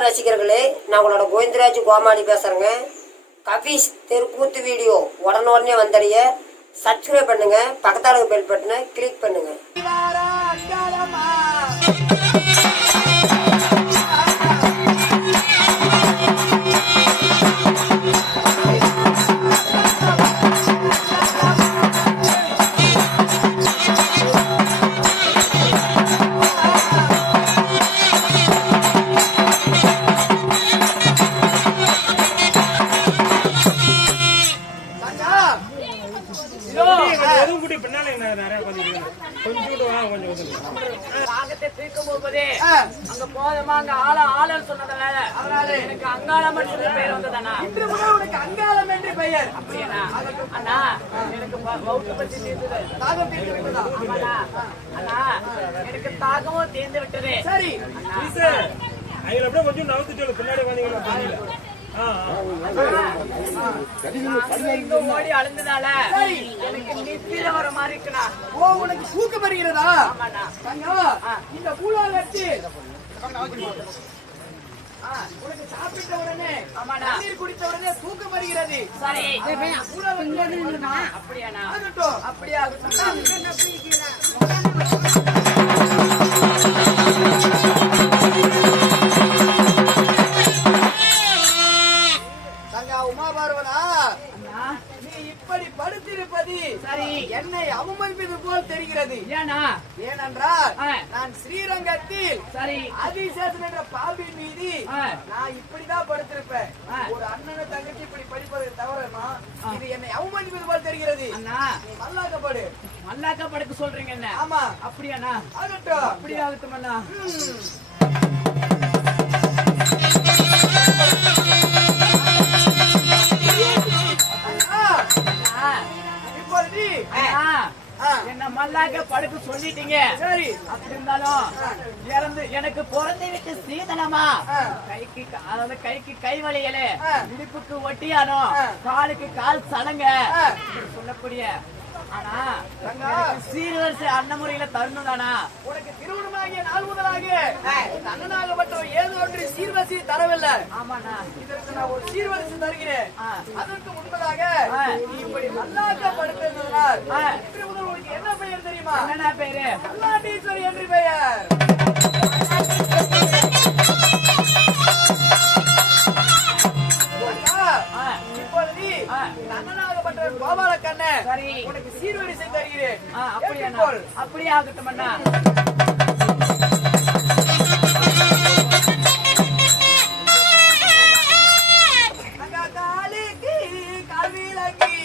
சினிமார் ரசிகர்களே, நான் உங்களோட கோவிந்தராஜ் கோமாளி பேசுறேங்க. கபீஸ் தெருக்கூத்து வீடியோ உடனே வந்தடைய சப்ஸ்கிரைப் பண்ணுங்க, பக்கத்தால பெல் பட்டனை கிளிக் பண்ணுங்க. எனக்கு அங்காளம் என்று பெயர் வந்ததானா? இன்று முதல் உனக்கு அங்காளம் என்று பெயர். அப்படியா அண்ணா? எனக்கு வவுத்து பற்றி தீர்ந்தது, தாகம் தீர்ந்து விட்டதா? ஆமாண்ணா. அண்ணா, எனக்கு தாகமும் தீர்ந்து விட்டது. சரி கொஞ்சம் நவுத்து பின்னாடி வந்தீங்களா? ஓடி அழுந்ததால எனக்கு நித்திர வர மாதிரி இருக்குண்ணா. ஓ, உனக்கு தூக்கம் வருகிறதா? இந்த பூலாலத்தில் உனக்கு சாப்பிட்ட உடனே தண்ணீர் குடித்த உடனே தூக்கம் வருகிறது. சரி, அப்படியாண்ணா? அப்படியா? உமாபார்வனா, நீ இப்படி படுத்திருப்பது சரி என்னை அவமதிப்பது போல் தெரிகிறது. ஏனென்றால் நான் ஸ்ரீரங்கத்தில் சரி ஆதிசேஷன் என்ற பாம்பின் மீது நான் இப்படிதான் படுத்திருப்பேன். ஒரு அண்ணன் தங்கச்சி இப்படி படிப்பது தவறமா? இது என்னை அவமதிப்பது போல் தெரிகிறது. நீ மல்லாக்கப்படு. மல்லாக்கப்படுக்க சொல்றீங்க என்ன? ஆமா. அப்படியாண்ணா? ஆகட்டும். அப்படி ஆகட்டும் அண்ணா. என்ன மல்லாக்க படுக்க சொல்லிட்டீங்க. சரி, அப்படி இருந்தாலும் இறந்து எனக்கு பிறந்த வீட்டு சீதனமா கைக்கு, அதாவது கைக்கு கை வலியல, இடுப்புக்கு ஒட்டியானோ, காலுக்கு கால் சலங்க சொல்லக்கூடிய, ஆனா சீர்வரிசை அன்னமுறையில தருணம் தானா? உனக்கு திருமணமாகிய நாள் முதலாக அண்ணனாகப்பட்ட ஏதோ ஒன்று சீர்வரிசை தரவில்லை. ஆமாண்ணா, இதற்கு நான் ஒரு சீர்வரிசை தருகிறேன். அதற்கு முன்பதாக நீ இப்படி மல்லாக்கப்படுத்தினால் இன்று முதல் உனக்கு என்ன பெயர் தெரியுமா? என்ன பேரு? மல்லாட்டீஸ்வரி என்று பெயர். இப்பொழுது அண்ணனாகப்பட்ட கோபால கண்ணன் சரி உனக்கு சீர்வரிசை தருகிறேன். அப்படியே ஆகட்டும் அண்ணா. காலிக்கு கவிலகி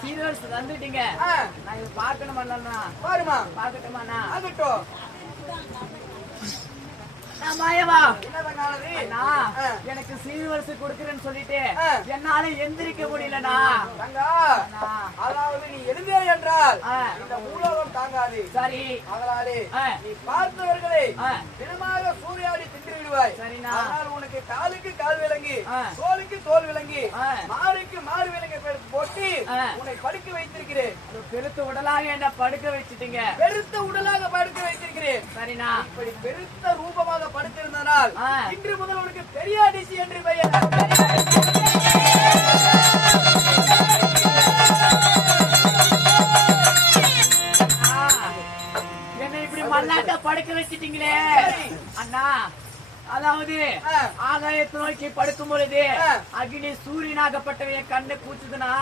சீர்வரிசை தந்துட்டீங்க. நான் இது பார்க்கணுமா? பாருமா. பார்க்கட்டுமாண்ணா? ஆகட்டும். எனக்கு சீர்வரிசை கொடுக்குறேன்னு சொல்லிட்டு என்னால எந்திரிக்க முடியலண்ணா. அதாவது நீ எழுந்தே என்றால் இந்த மூலகம் தாங்காது. சரி, அதனாலே நீ பார்த்தவர்களை தினமாக சூறையாடி தின்று விடுவாய். சரிண்ணா. ஆனால் உனக்கு காலுக்கு கால் விலங்கு, தோலுக்கு தோல் விலங்கு, மாறுக்கு மாறு விலங்கு போட்டு உன்னை படுக்க வைத்திருக்கிறேன். பெருத்த உடலாக என்ன படுக்க வச்சுட்டீங்க? பெருத்த உடலாக படுக்க வைத்திருக்கிறேன். சரிண்ணா. இப்படி பெருத்த ரூபமாக படுத்திருந்தனால் இன்று முதல் உனக்கு பெரிய அதிசி என்று பெயர். என்னை இப்படி மல்லாட்ட படுக்க வச்சுட்டீங்களே அண்ணா. அதாவது ஆகாயத்தை நோக்கி படுக்கும் பொழுது அக்னி சூரியனாகப்பட்டவைய கண்ணு கூச்சுதுன்னா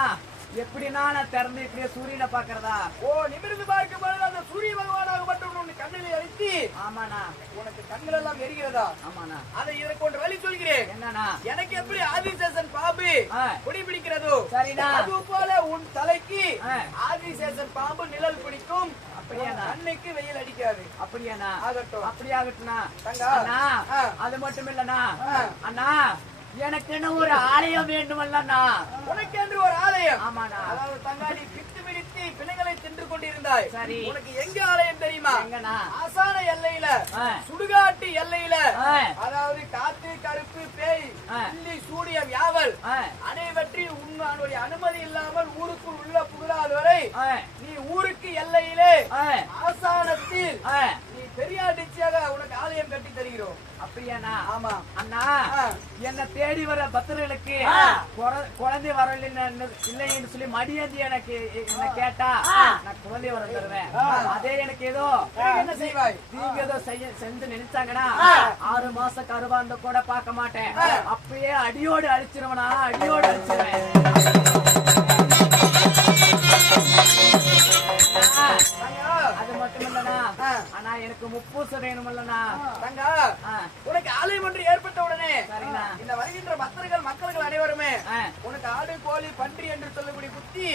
எப்படின்னா நான் திறந்து இப்படியே சூரியனை பாக்குறதா? ஓ, நிமிர்ந்து பார்க்கும் பொழுது அந்த சூரிய பகவானாகப்பட்டவன் கண்ணிலே அழித்து. ஆமாண்ணா. உனக்கு கண்கள் எல்லாம் எரிகிறதா? ஆமாண்ணா. அதை எனக்கு ஒன்று வழி சொல்கிறேன். என்னண்ணா? எனக்கு எப்படி ஆதிசேஷன் பாம்பு குடி பிடிக்கிறதோ, சரிண்ணா, அது போல உன் தலைக்கு ஆதிசேஷன் பாம்பு நிழல் பிடிக்கும். அப்படியாண்ணா அன்னைக்கு வெயில் அடிக்காது. அப்படியாண்ணா ஆகட்டும். அப்படியாகட்டும்ண்ணா தங்கா. அண்ணா அது மட்டும் இல்லண்ணா அண்ணா எனக்குன்னு ஒரு ஆலயம் வேண்டுமல்லண்ணா. உனக்கு என்று ஒரு ஆலயம்? ஆமாண்ணா. அதாவது தங்கா நீ பித்து பிடித்து பிணங்களை தின்று கொண்டிருந்தாய். சரி. உனக்கு எங்க ஆலயம் தெரியுமா? எங்கண்ணா? ஆசான எல்லையில, சுடுகாட்டு எல்லையில, அதாவது காத்து கருப்பு பேய் பில்லி சூடிய வியாவல் அனைவற்றையும் உன்னுடைய அனுமதி இல்லாமல் ஊருக்குள் உள்ள புகுதாத வரை நீ ஊருக்கு எல்லையிலே ஆசானத்தில் நீ பெரியாடிச்சியாக உனக்கு ஆலயம் கட்டி தருகிறோம். அப்படியாண்ணா? ஆமா அண்ணா என்ன தேடி வர பக்தர்களுக்கு குழந்தை வரல இல்லைன்னு சொல்லி மடியேந்தி எனக்கு என்ன கேட்டா நான் குழந்தை வர தருவேன். அதே எனக்கு ஏதோ என்ன செய்வாய்? நீங்க ஏதோ செஞ்சு நினைச்சாங்கன்னா 6 மாசம் கருவாந்த கூட பார்க்க மாட்டேன். அப்பயே அடியோடு அழிச்சிருவனா? அடியோடு அழிச்சிருவேன். அது மட்டும் இல்லண்ணா ஆனா எனக்கு முப்பூசம் வேணுமல்லண்ணா. தங்கா உனக்கு ஆலயம் ஒன்று ஏற்பட்ட உடனே இந்த வருகின்ற பக்தர்கள் மக்கள்கள் அனைவருமே உனக்கு ஆடு கோழி பன்றி என்று சொல்லக்கூடிய புத்தி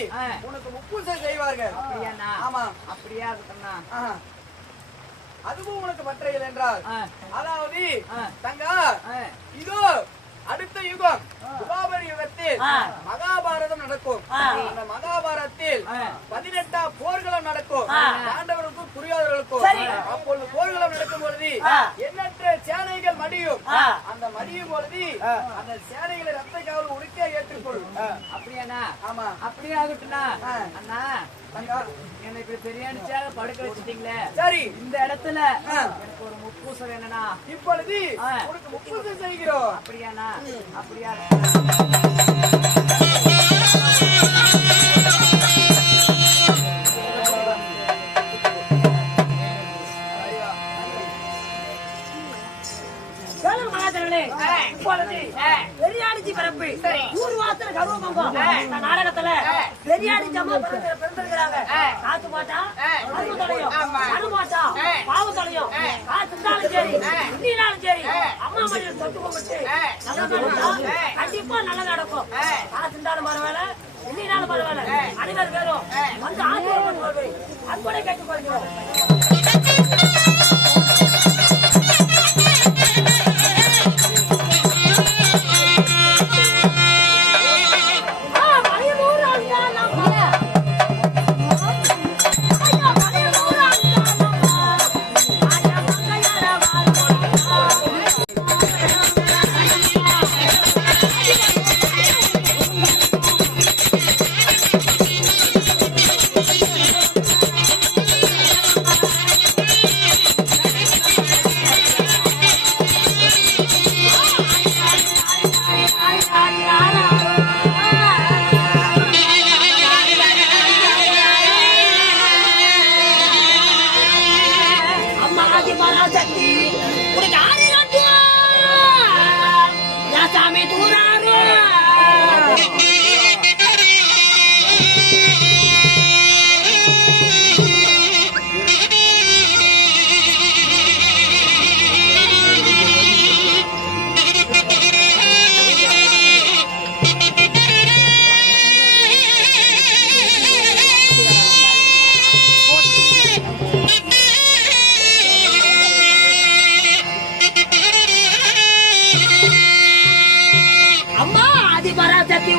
உனக்கு முப்பூசம் செய்வார்கள். அப்படியாண்ணா? ஆமா. அப்படியா இருக்குண்ணா? அதுவும் உனக்கு பற்றையில் என்றால் அதாவது தங்கா இதோ அடுத்த யுகம் துவாபர யுகத்தில் மகாபாரதம் நடக்கும். அந்த மகாபாரதத்தில் 18 போர்களும் நடக்கும். பாண்டவர்களுக்கும் துரியோதனர்களுக்கும். அப்பொழுது போர்களும் நடக்கும் பொழுது எண்ணற்ற சேனைகள் மடியும். அந்த மடியும் பொழுது அந்த சேனைகளை ரத்த காவல் உடுக்கே ஏற்றுக்கொள்ளும். அப்படியாண்ணா? ஆமா. அப்படியே ஆகட்டும்ண்ணா. அண்ணா எனக்கு பிரியாணிச்சாக படுக்க வச்சுட்டீங்களே. சரி. இந்த இடத்துல எனக்கு ஒரு முப்பூசம் வேணும்ண்ணா. இப்பொழுது உனக்கு முப்பூசம் செய்கிறோம். அப்படியாண்ணா? அப்படியா? பெரியாடிச்சி பிறப்பு ஊர்வாசல் கருவமங்கம் நாடகத்துல பெரியாடிச்சி அம்மா பிறந்திருக்கிறாங்க. காத்து போட்டா அனுமதியும், அனுமாட்டா பாவத்தலையும், காத்து இருந்தாலும் சரி இன்னினாலும் சரி அம்மா மடியில் தொட்டு கும்பிட்டு கண்டிப்பா நல்லா நடக்கும். காத்து இருந்தாலும் பரவாயில்ல, இன்னினாலும் பரவாயில்ல, அனைவரும் பேரும் வந்து ஆசீர்வாதம் சொல்வேன். அன்பனை கேட்டுக் கொள்கிறோம்.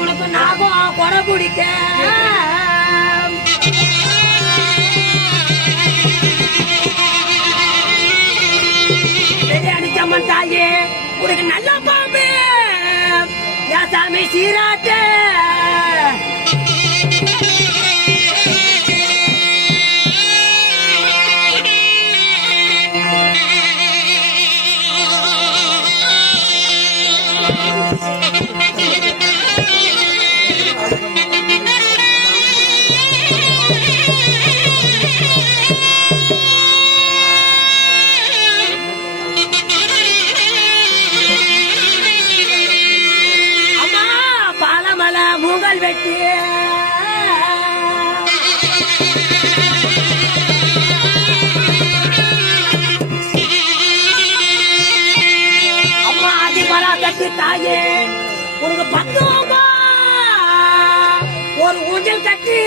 உனக்கு நாகம் கொடை பிடிக்க அடிச்சம்மன் தாயே உனக்கு நல்ல பாம்பு யாசாமி சீராட்ட வெட்டி அம்மா அதிபரா கட்டி தாயே உனக்கு பத்துவமா ஒரு ஊஞ்சல் கட்டி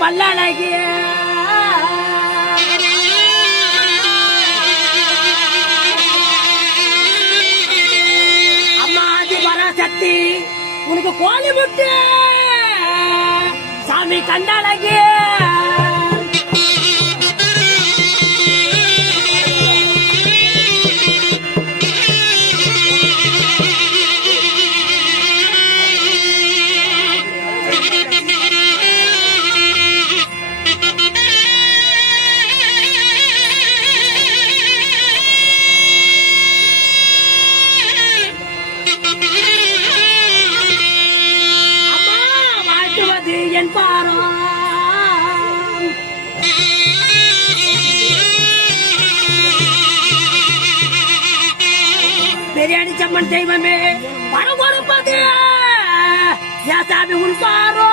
பல்லழகி அம்மாதி பராசக்தி உனக்கு கோழி முட்டு சாமி கண்டழகி பெரியாடி சம்மன் தெய்வமே பணம் கொடுப்பது சாமி உள்பாரோ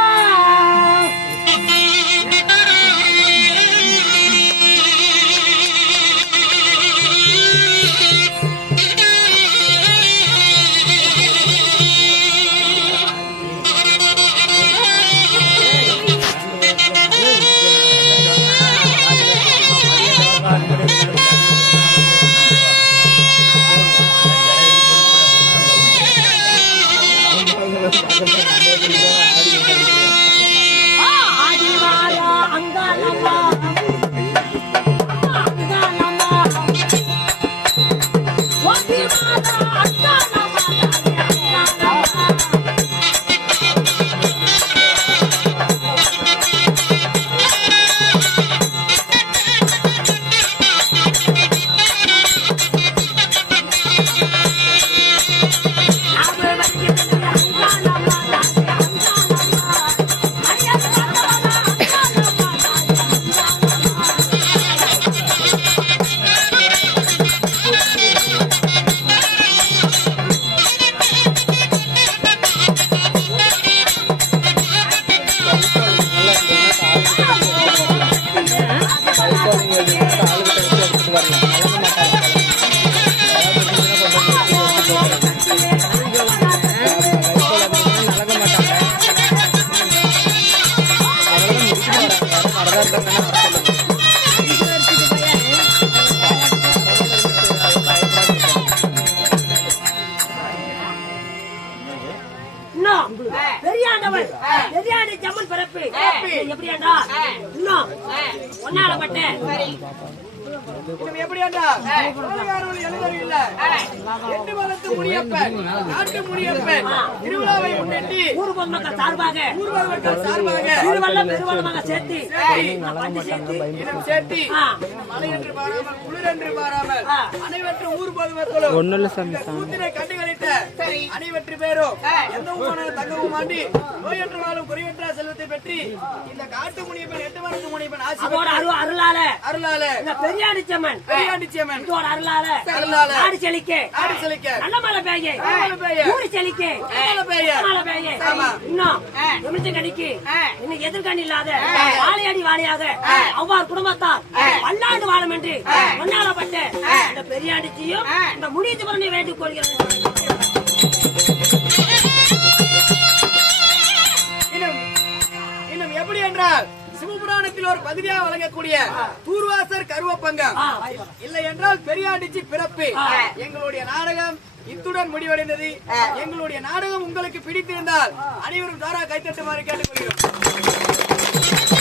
பெரியாடி ஜம்மன் பிறப்பு எப்படி என்றால் இன்னும் ஒன்னால பட்டேன் எப்படி என்றால் எழுதவில்ல எட்டு வளர்த்து முடியப்பன் நாட்டு முடியப்பன் திருவிழாவை முன்னிட்டு ஊர் பொதுமக்கள் சார்பாக பெருவள்ளமாக சேர்த்து சேர்த்து மழை என்று பாராமல் குளிர் என்று பாராமல் அனைவற்றும் ஊர் பொதுமக்களும் கூத்தினை கண்டுகளித்த அனைவற்று பேரும் எந்த ஊரான தங்கமும் ஆண்டி நோயற்ற வாழும் குறைவற்ற செல்வத்தை பெற்று இந்த காட்டு முனியப்பன் எட்டு வளர்த்து முனியப்பன் ஆட்சி அருளால பெரியாடி சம்மன் அருளால ஆடு செழிக்க நல்ல மழை பெய்ய ஊரு செழிக்க மழை பெய்ய இன்னும் எமிழ்ச்சி கணிக்கு இன்னும் எதிர்கண் இல்லாத வாழையடி வாழையாக அவ்வாறு குடும்பத்தார் பல்லாண்டு வாழும் என்று ஒன்னாலப்பட்ட இந்த பெரியாடிச்சியும் இந்த முனியத்துவரனை வேண்டிக் கொள்கிறேன். இன்னும் எப்படி என்றால் சிவபுராணத்தில் ஒரு பகுதியாக வழங்கக்கூடிய தூர்வாசர் கருவப்பங்கம் இல்லை என்றால் பெரியாண்டிச்சி பிறப்பு எங்களுடைய நாடகம் இத்துடன் முடிவடைந்தது. எங்களுடைய நாடகம் உங்களுக்கு பிடித்திருந்தால் அனைவரும் தாரா கைத்தட்டுமாறு கேட்டுக்கொள்கிறோம்.